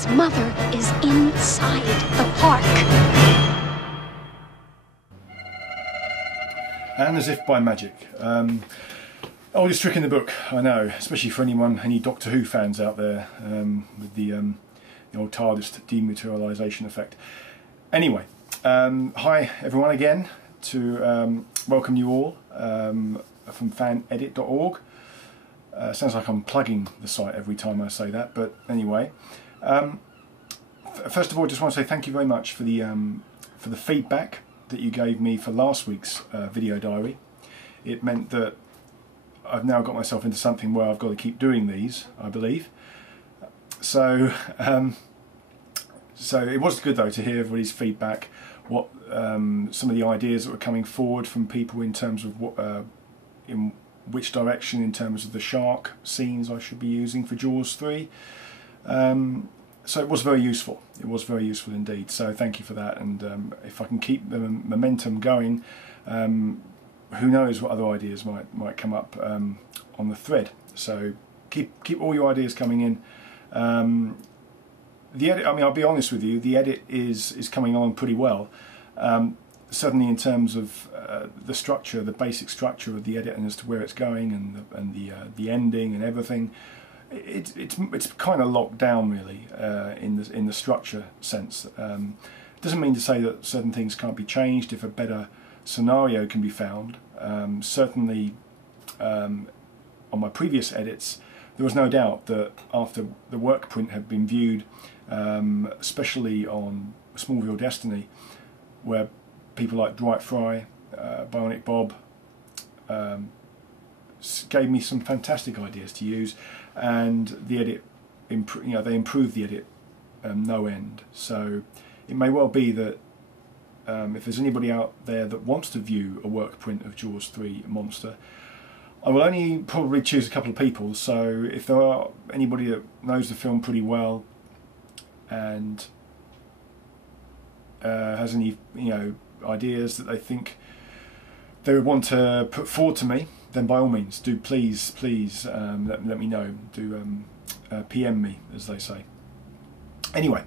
His mother is inside the park. And as if by magic. Oldest trick in the book, I know, especially for any Doctor Who fans out there, with the old TARDIS dematerialisation effect. Anyway, hi everyone again, to welcome you all from fanedit.org. Sounds like I'm plugging the site every time I say that, but anyway. First of all, I just want to say thank you very much for the feedback that you gave me for last week's video diary. It meant that I've now got myself into something where I've got to keep doing these, I believe. So it was good though to hear everybody's feedback, what some of the ideas that were coming forward from people in terms of what, in which direction in terms of the shark scenes I should be using for Jaws 3. So it was very useful. It was very useful indeed. So thank you for that. And if I can keep the momentum going, who knows what other ideas might come up on the thread. So keep all your ideas coming in. The edit, I mean, I'll be honest with you, the edit is coming along pretty well. Certainly in terms of the structure, the basic structure of the edit, and as to where it's going, and the ending and everything. It's kind of locked down really in the structure sense. Doesn't mean to say that certain things can't be changed if a better scenario can be found. Certainly on my previous edits there was no doubt that after the work print had been viewed, especially on Smallville Destiny, where people like Dwight Fry, Bionic Bob gave me some fantastic ideas to use, and the edit, they improved the edit no end. So it may well be that if there's anybody out there that wants to view a work print of Jaws 3 Monster, I will only probably choose a couple of people. So if there are anybody that knows the film pretty well and has any ideas that they think they would want to put forward to me, then by all means do please let me know. Do PM me, as they say. Anyway,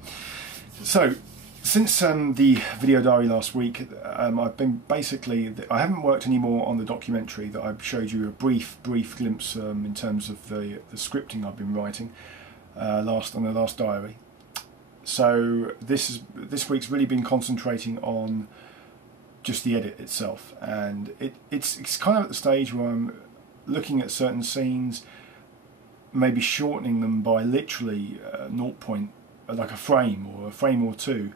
so since the video diary last week, I've been I haven't worked anymore on the documentary that I showed you a brief glimpse in terms of the scripting I've been writing on the last diary. So this week's really been concentrating on just the edit itself, and it's kind of at the stage where I'm looking at certain scenes, maybe shortening them by literally 0 point, like a frame or two,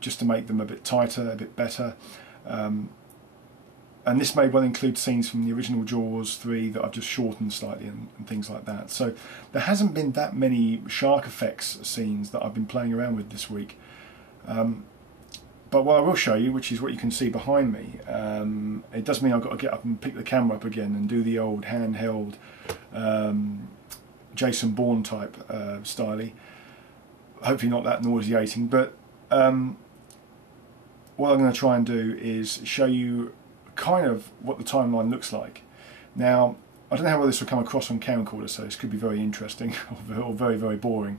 just to make them a bit tighter, a bit better. And this may well include scenes from the original Jaws 3 that I've just shortened slightly and things like that. So there hasn't been that many shark effects scenes that I've been playing around with this week. But what I will show you, which is what you can see behind me, it does mean I've got to get up and pick the camera up again and do the old handheld Jason Bourne type styly. Hopefully not that nauseating, but what I'm going to try and do is show you kind of what the timeline looks like. Now, I don't know how well this will come across on camcorder, so this could be very interesting or very, very boring.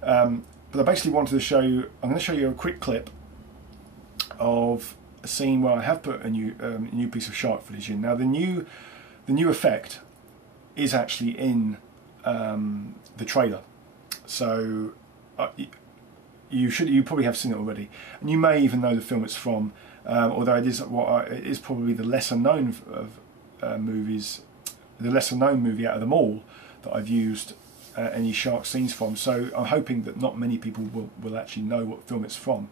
But I basically wanted to show you, I'm going to show you a quick clip of a scene where I have put a new piece of shark footage in. Now the new effect is actually in the trailer, so you probably have seen it already, and you may even know the film it's from. Although it is probably the lesser known of movies, the lesser known movie out of them all that I've used any shark scenes from. So I'm hoping that not many people will actually know what film it's from.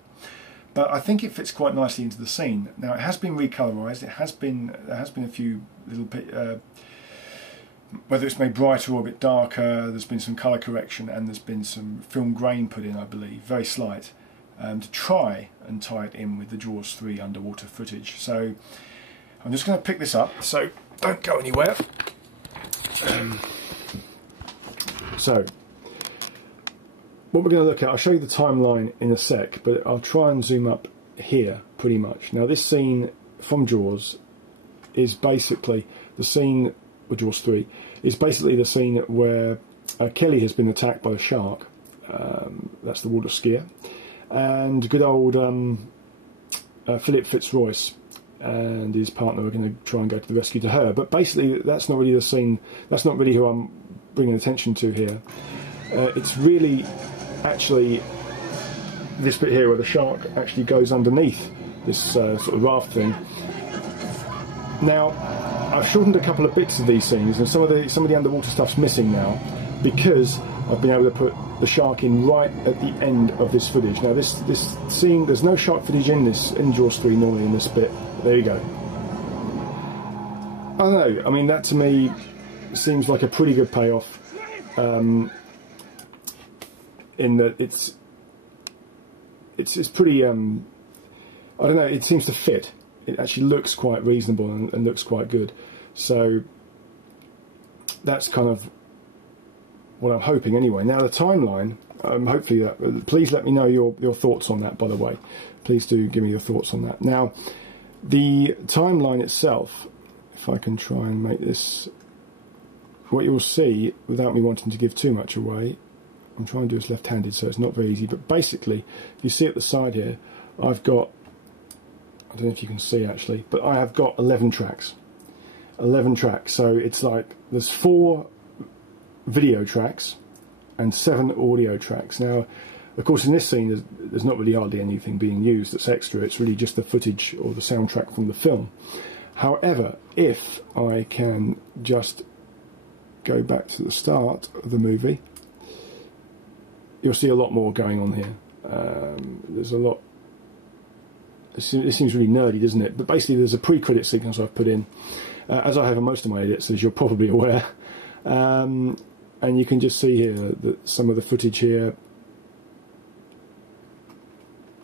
But I think it fits quite nicely into the scene. Now it has been recolorized. There has been a few little bit, whether it's made brighter or a bit darker. There's been some color correction, and there's been some film grain put in, I believe, very slight, to try and tie it in with the Jaws 3 underwater footage. So I'm just going to pick this up. So don't go anywhere. So what we're going to look at, I'll show you the timeline in a sec, but I'll try and zoom up here pretty much. Now this scene from Jaws is basically the scene, with Jaws 3, is basically the scene where Kelly has been attacked by a shark, That's the water skier. And good old Philip Fitzroyce and his partner are going to try and go to the rescue to her. But basically, that's not really the scene. That's not really who I'm bringing attention to here. It's really actually this bit here where the shark actually goes underneath this sort of raft thing. Now, I've shortened a couple of bits of these scenes, and some of the underwater stuff's missing now because I've been able to put the shark in right at the end of this footage. Now, this scene, there's no shark footage in Jaws 3 normally in this bit. There you go. I don't know. I mean, that to me seems like a pretty good payoff. In that it's pretty. I don't know. It seems to fit. It actually looks quite reasonable and looks quite good. So that's kind of what I'm hoping anyway. Now the timeline, hopefully please let me know your thoughts on that, by the way. Please do give me your thoughts on that. Now the timeline itself, if I can try and make this, what you'll see, without me wanting to give too much away, I'm trying to do this left-handed so it's not very easy, but basically if you see at the side here, I've got, I don't know if you can see actually, but I have got 11 tracks. 11 tracks, so it's like there's 4 video tracks and 7 audio tracks. Now, of course, in this scene there's not really hardly anything being used that's extra. It's really just the footage or the soundtrack from the film. However, if I can just go back to the start of the movie, you'll see a lot more going on here. There's a lot. It seems really nerdy, doesn't it? But basically, there's a pre-credit sequence I've put in, as I have in most of my edits, as you're probably aware. And you can just see here that some of the footage here,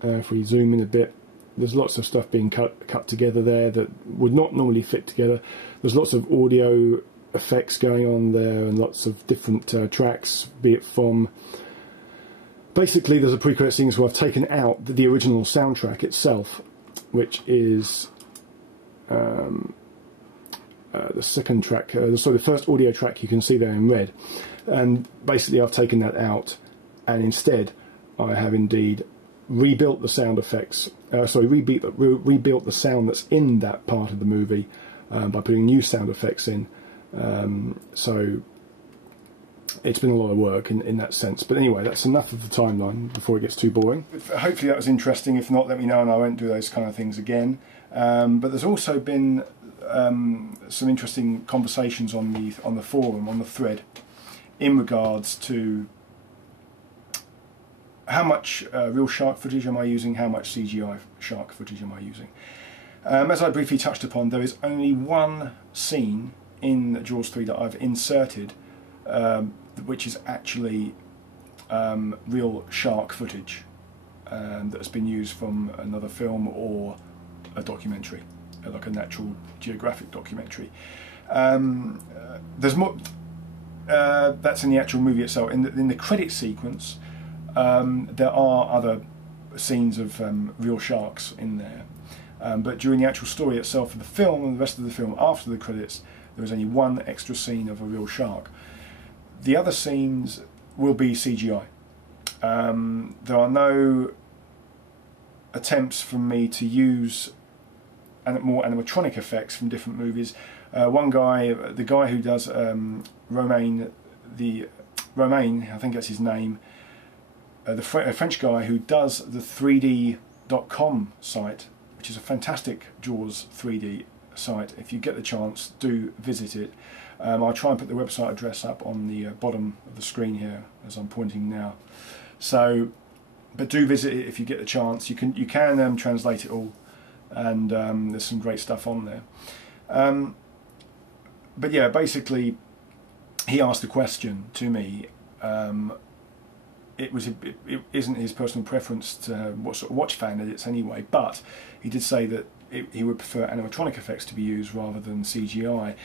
if we zoom in a bit, there's lots of stuff being cut together there that would not normally fit together. There's lots of audio effects going on there and lots of different tracks, be it from... Basically, there's a pre-credit sequence where I've taken out the original soundtrack itself, which is the second track, sorry, the first audio track you can see there in red. And basically, I've taken that out, and instead, I have indeed rebuilt the sound effects. Rebuilt the sound that's in that part of the movie by putting new sound effects in. So it's been a lot of work in that sense. But anyway, that's enough of the timeline before it gets too boring. Hopefully that was interesting. If not, let me know and I won't do those kind of things again. But there's also been some interesting conversations on the forum, on the thread, in regards to how much real shark footage am I using, how much CGI shark footage am I using. As I briefly touched upon, there is only one scene in Jaws 3 that I've inserted which is actually real shark footage that's been used from another film or a documentary, like a Natural Geographic documentary. There's more. That's in the actual movie itself. In the credit sequence, there are other scenes of real sharks in there, but during the actual story itself of the film and the rest of the film after the credits, there is only one extra scene of a real shark. The other scenes will be CGI. There are no attempts from me to use more animatronic effects from different movies. One guy, the guy who does Romain, I think that's his name, a French guy who does the 3D.com site, which is a fantastic Jaws 3D site. If you get the chance, do visit it. I'll try and put the website address up on the bottom of the screen here as I'm pointing now. So, but do visit it if you get the chance. You can translate it all, and there's some great stuff on there. But yeah, basically, he asked a question to me. It isn't his personal preference to watch fan edits anyway, but he did say that he would prefer animatronic effects to be used rather than CGI.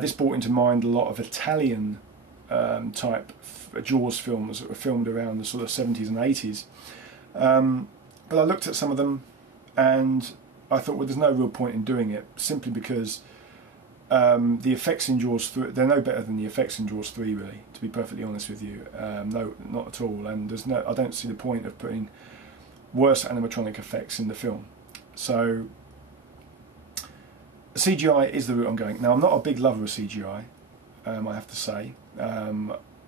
This brought into mind a lot of Italian type Jaws films that were filmed around the sort of 70s and 80s. But I looked at some of them and I thought, well, there's no real point in doing it, simply because the effects in Jaws 3, they're no better than the effects in Jaws 3, really, to be perfectly honest with you. No, not at all. And I don't see the point of putting worse animatronic effects in the film. So CGI is the route I'm going. Now, I'm not a big lover of CGI, I have to say.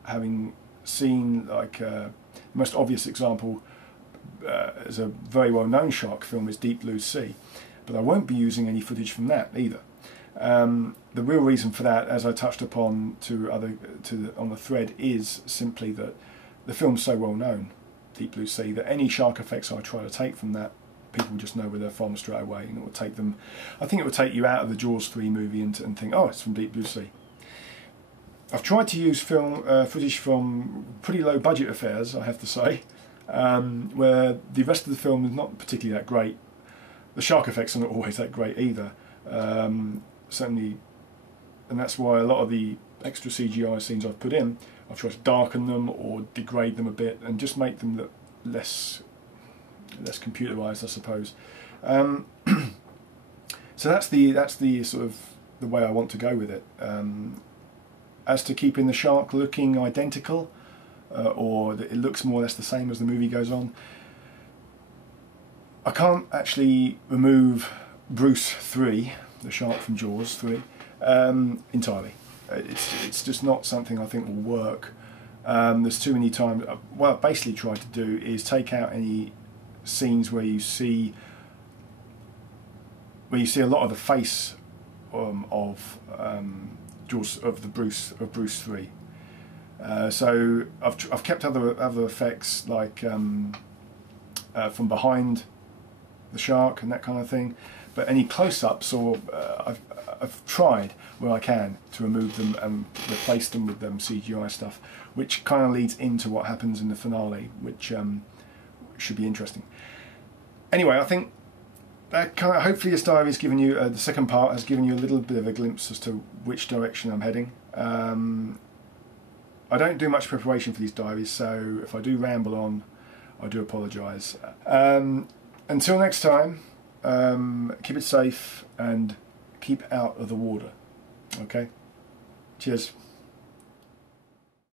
Having seen, like, the most obvious example as a very well-known shark film is Deep Blue Sea, but I won't be using any footage from that either. The real reason for that, as I touched upon on the thread, is simply that the film's so well known, Deep Blue Sea, that any shark effects I try to take from that, people just know where they're from straight away, and it will take them. I think it would take you out of the Jaws 3 movie and think, oh, it's from Deep Blue Sea. I've tried to use footage from pretty low budget affairs, I have to say, where the rest of the film is not particularly that great. The shark effects are not always that great either. Certainly, and that's why a lot of the extra CGI scenes I've put in, I've tried to darken them or degrade them a bit and just make them look less computerized, I suppose. So that's the sort of the way I want to go with it. As to keeping the shark looking identical, or that it looks more or less the same as the movie goes on, I can't actually remove Bruce 3, the shark from Jaws 3, entirely. It's just not something I think will work. There's too many times. What I've basically tried to do is take out any scenes where you see a lot of the face of Jaws, of Bruce 3. So I've kept other effects, like from behind the shark and that kind of thing, but any close-ups, or I've tried where I can to remove them and replace them with CGI stuff, which kind of leads into what happens in the finale, which should be interesting. Anyway, I think that hopefully this diary has given you, the second part has given you a little bit of a glimpse as to which direction I'm heading. I don't do much preparation for these diaries, so if I do ramble on, I do apologise. Until next time, keep it safe and keep out of the water. Okay? Cheers.